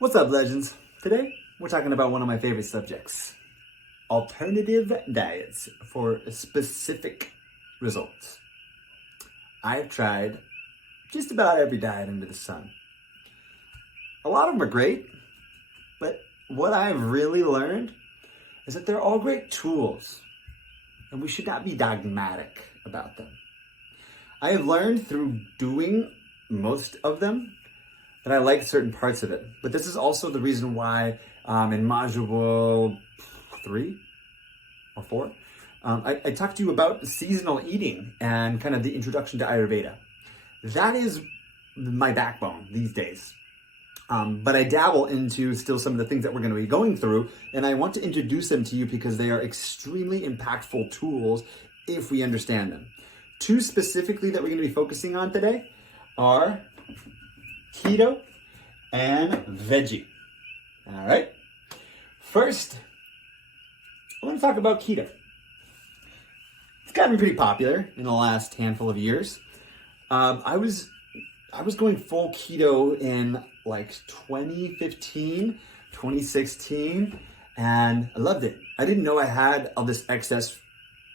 What's up, legends? Today, we're talking about one of my favorite subjects, alternative diets for specific results. I've tried just about every diet under the sun. A lot of them are great, but what I've really learned is that they're all great tools, and we should not be dogmatic about them. I have learned through doing most of them that I like certain parts of it. But this is also the reason why in module 3 or 4, I talked to you about seasonal eating and kind of the introduction to Ayurveda. That is my backbone these days. But I dabble into still some of the things that we're going to be going through, and I want to introduce them to you because they are extremely impactful tools if we understand them. Two specifically that we're going to be focusing on today are keto and veggie. All right. First, I want to talk about keto. It's gotten pretty popular in the last handful of years. I was going full keto in like 2015, 2016, and I loved it. I didn't know I had all this excess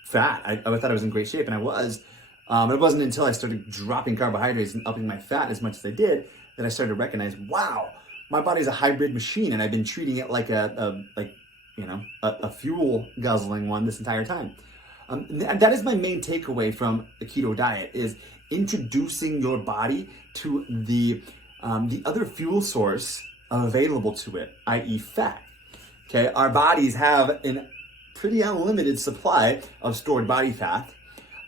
fat. I thought I was in great shape, and I was. It wasn't until I started dropping carbohydrates and upping my fat as much as I did that I started to recognize, wow, my body's a hybrid machine, and I've been treating it like a fuel guzzling one this entire time. That is my main takeaway from the keto diet: is introducing your body to the other fuel source available to it, i.e. fat. Okay, our bodies have a pretty unlimited supply of stored body fat.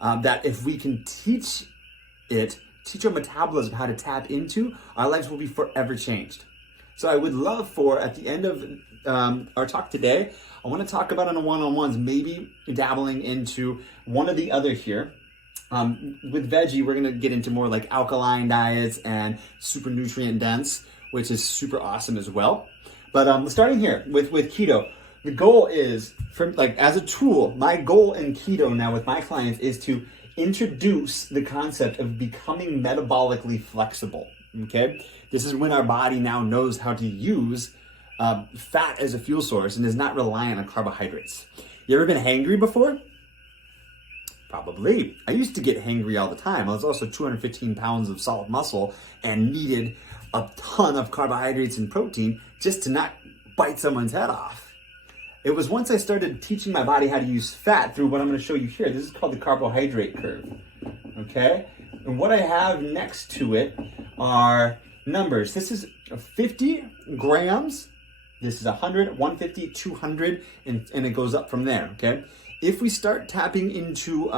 That if we can teach our metabolism how to tap into, our lives will be forever changed. So I would love for, at the end of our talk today, I want to talk about on a one-on-ones, maybe dabbling into one or the other here. With veggie, we're going to get into more like alkaline diets and super nutrient dense, which is super awesome as well. But starting here with keto, the goal is, as a tool, my goal in keto now with my clients is to introduce the concept of becoming metabolically flexible, okay? This is when our body now knows how to use fat as a fuel source and is not reliant on carbohydrates. You ever been hangry before? Probably. I used to get hangry all the time. I was also 215 pounds of solid muscle and needed a ton of carbohydrates and protein just to not bite someone's head off. It was once I started teaching my body how to use fat through what I'm going to show you here. This is called the carbohydrate curve, okay? And what I have next to it are numbers. This is 50 grams. This is 100, 150, 200, and it goes up from there, okay? If we start tapping into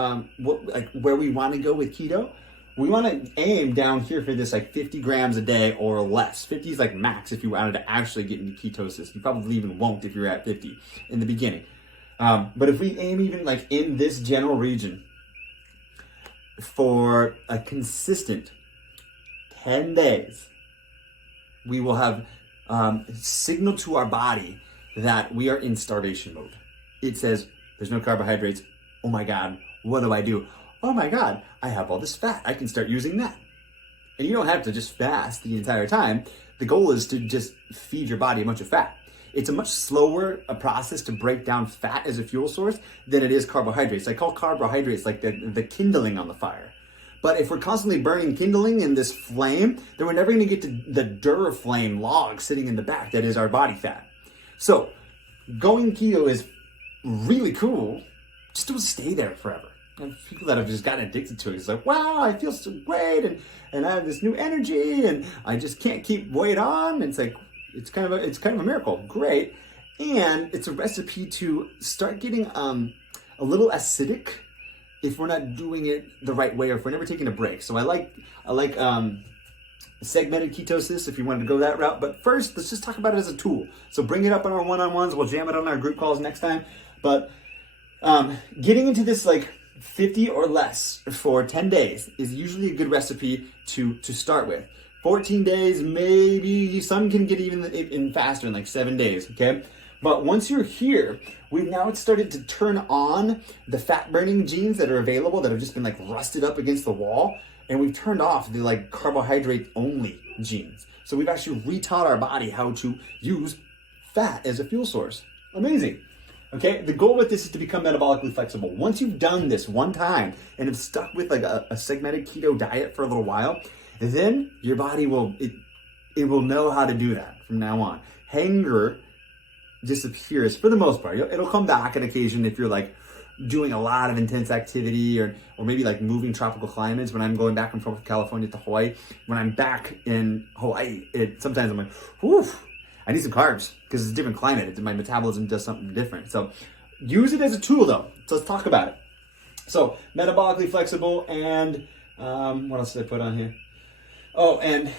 where we want to go with keto, we want to aim down here for this 50 grams a day or less. 50 is max if you wanted to actually get into ketosis. You probably even won't if you're at 50 in the beginning. But if we aim even in this general region for a consistent 10 days, we will have signal to our body that we are in starvation mode. It says, there's no carbohydrates. Oh my God, what do I do? Oh my God, I have all this fat. I can start using that. And you don't have to just fast the entire time. The goal is to just feed your body a bunch of fat. It's a much slower process to break down fat as a fuel source than it is carbohydrates. I call carbohydrates like the kindling on the fire. But if we're constantly burning kindling in this flame, then we're never going to get to the Duraflame log sitting in the back that is our body fat. So going keto is really cool. Just don't stay there forever. And people that have just gotten addicted to it, it's wow, I feel so great, and I have this new energy, and I just can't keep weight on. And it's kind of a miracle. Great. And it's a recipe to start getting a little acidic if we're not doing it the right way, or if we're never taking a break. So I like segmented ketosis if you wanted to go that route. But first, let's just talk about it as a tool. So bring it up on our one-on-ones. We'll jam it on our group calls next time. But getting into this 50 or less for 10 days is usually a good recipe to start with. 14 days, maybe some can get even in faster in 7 days, okay? But once you're here, we've now started to turn on the fat burning genes that are available that have just been rusted up against the wall. and we've turned off the like carbohydrate only genes. So we've actually retaught our body how to use fat as a fuel source. Amazing. Okay, the goal with this is to become metabolically flexible. Once you've done this one time and have stuck with like a segmented keto diet for a little while, then your body will know how to do that from now on. Hunger disappears for the most part. It'll come back on occasion if you're like doing a lot of intense activity or maybe like moving tropical climates. When I'm going back and forth from California to Hawaii, when I'm back in Hawaii, sometimes I'm like, whew, I need some carbs because it's a different climate. My metabolism does something different. So use it as a tool though. So let's talk about it. So metabolically flexible and what else did I put on here? Oh, and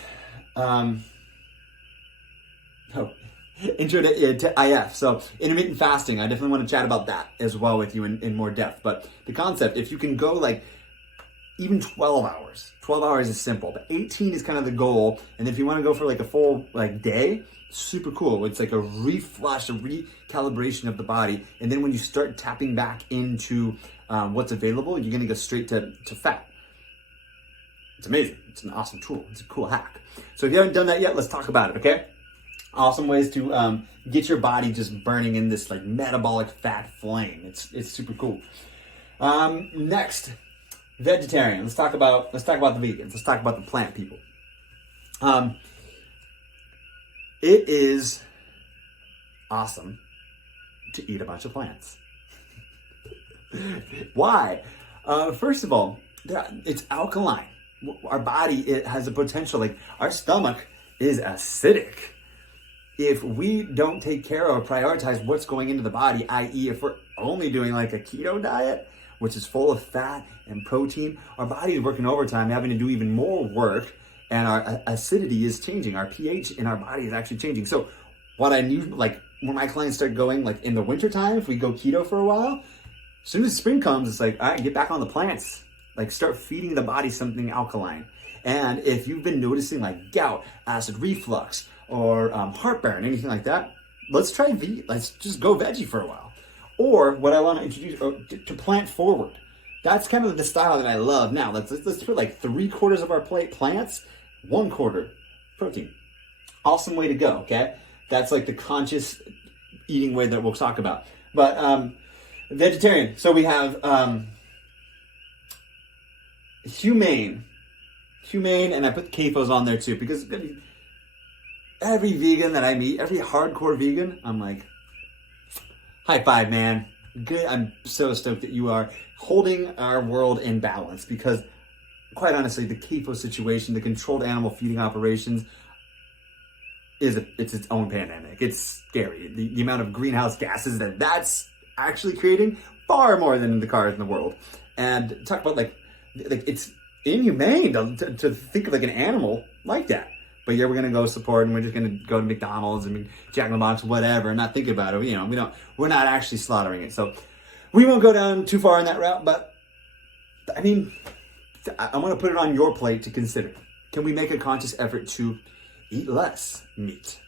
intro to IF. So intermittent fasting. I definitely want to chat about that as well with you in more depth. But the concept, if you can go like even 12 hours. 12 hours is simple, but 18 is kind of the goal. And if you want to go for like a full like day, super cool. It's like a reflush, a recalibration of the body. And then when you start tapping back into what's available, you're going to go straight to fat. It's amazing. It's an awesome tool. It's a cool hack. So if you haven't done that yet, let's talk about it, okay? Awesome ways to get your body just burning in this like metabolic fat flame. It's super cool. Next, vegetarian. Let's talk about the vegans. Let's talk about the plant people. It is awesome to eat a bunch of plants. Why? First of all, it's alkaline. Our body, it has a potential, like our stomach is acidic. If we don't take care or prioritize what's going into the body, i.e. if we're only doing like a keto diet, which is full of fat and protein, our body is working overtime, having to do even more work, and our acidity is changing. Our pH in our body is actually changing. So what I knew, like when my clients start going like in the wintertime, if we go keto for a while, as soon as spring comes, it's like, all right, get back on the plants. Like start feeding the body something alkaline. And if you've been noticing like gout, acid reflux, or heartburn, anything like that, let's just go veggie for a while. Or what I want to introduce to plant forward. That's kind of the style that I love. Now let's put like 3/4 of our plate plants, 1/4 protein. Awesome way to go. Okay, that's like the conscious eating way that we'll talk about. But vegetarian. So we have humane, and I put CAFOs on there too because every vegan that I meet, every hardcore vegan, I'm like, high five, man. Good. I'm so stoked that you are holding our world in balance because, quite honestly, the CAFO situation, the controlled animal feeding operations, it's its own pandemic. It's scary. The amount of greenhouse gases that's actually creating, far more than in the cars in the world. And talk about like it's inhumane to think of like an animal like that. But yeah, we're gonna go support, and we're just gonna go to McDonald's and Jack in the Box, whatever, and not think about it. We're not actually slaughtering it. So we won't go down too far in that route. But I mean, I want to put it on your plate to consider. Can we make a conscious effort to eat less meat?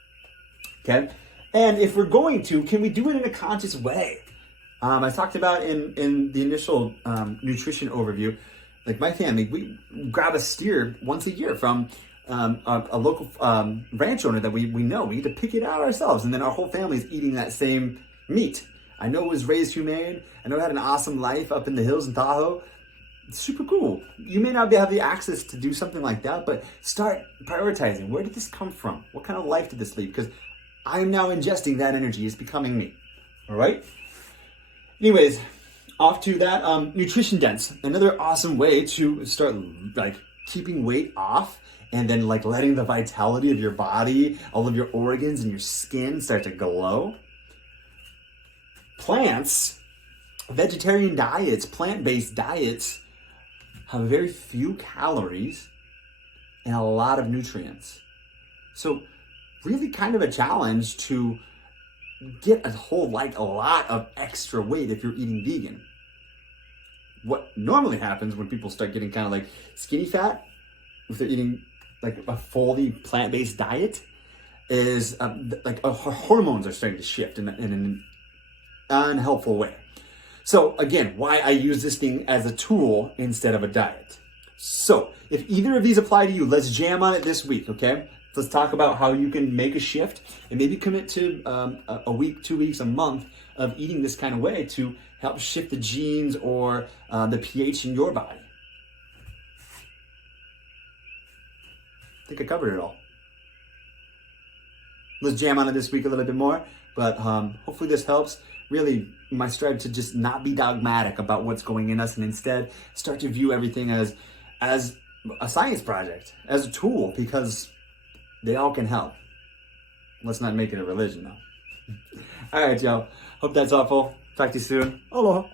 Okay, and if we're going to, can we do it in a conscious way? I talked about in the initial nutrition overview, like my family, we grab a steer once a year from a local ranch owner that we know. We get to pick it out ourselves, and then our whole family is eating that same meat. I know it was raised humane. I know it had an awesome life up in the hills in Tahoe. It's super cool. You may not have the access to do something like that, but start prioritizing. Where did this come from? What kind of life did this lead? Because I'm now ingesting that energy. It's becoming me. All right? Anyways, off to that nutrition dense. Another awesome way to start like keeping weight off and then like letting the vitality of your body, all of your organs and your skin start to glow. Plants, vegetarian diets, plant-based diets have very few calories and a lot of nutrients. So really kind of a challenge to get a lot of extra weight if you're eating vegan. What normally happens when people start getting kind of like skinny fat, if they're eating like a fully plant-based diet, is hormones are starting to shift in an unhelpful way. So again, why I use this thing as a tool instead of a diet. So, if either of these apply to you, let's jam on it this week, okay? Let's talk about how you can make a shift and maybe commit to a week, 2 weeks, a month of eating this kind of way to help shift the genes or the pH in your body. I think I covered it all. Let's jam on it this week a little bit more, but hopefully this helps. Really, my strive to just not be dogmatic about what's going in us and instead start to view everything as a science project, as a tool, because they all can help. Let's not make it a religion, though. All right, y'all. Hope that's helpful. Talk to you soon. Aloha.